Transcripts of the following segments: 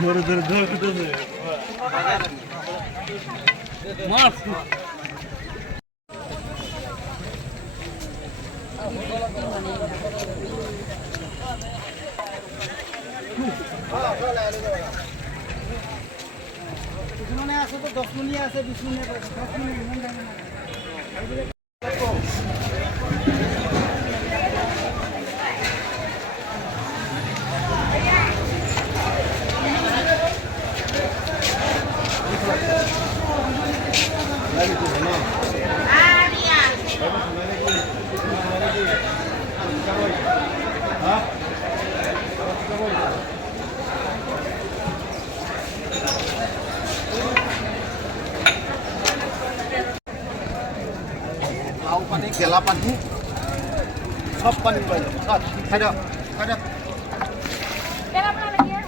मोर दर दर कितने मार কিছুমানে আছে তো 10 মিনিট আছে 20 মিনিট আছে 10 মিনিট ইমান টাইম নাই पानी केला पानी सब पानी पाइलो सब खाइद खाइद केला बना लगिए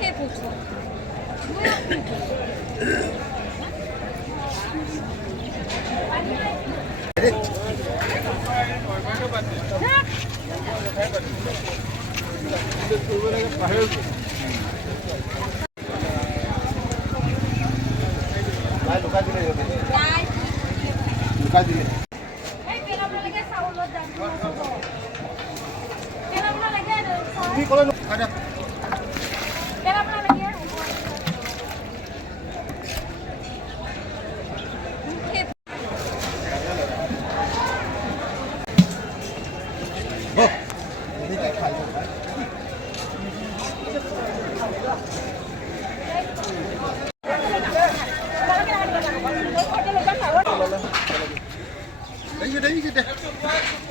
के पूछो लुका दिले लुका दिले ए केला बना लगे साउल लो जाबी केला बना लगे साउल भी कोले खाजा केला बना लगे हो ये क्या खाई Đấy, đấy.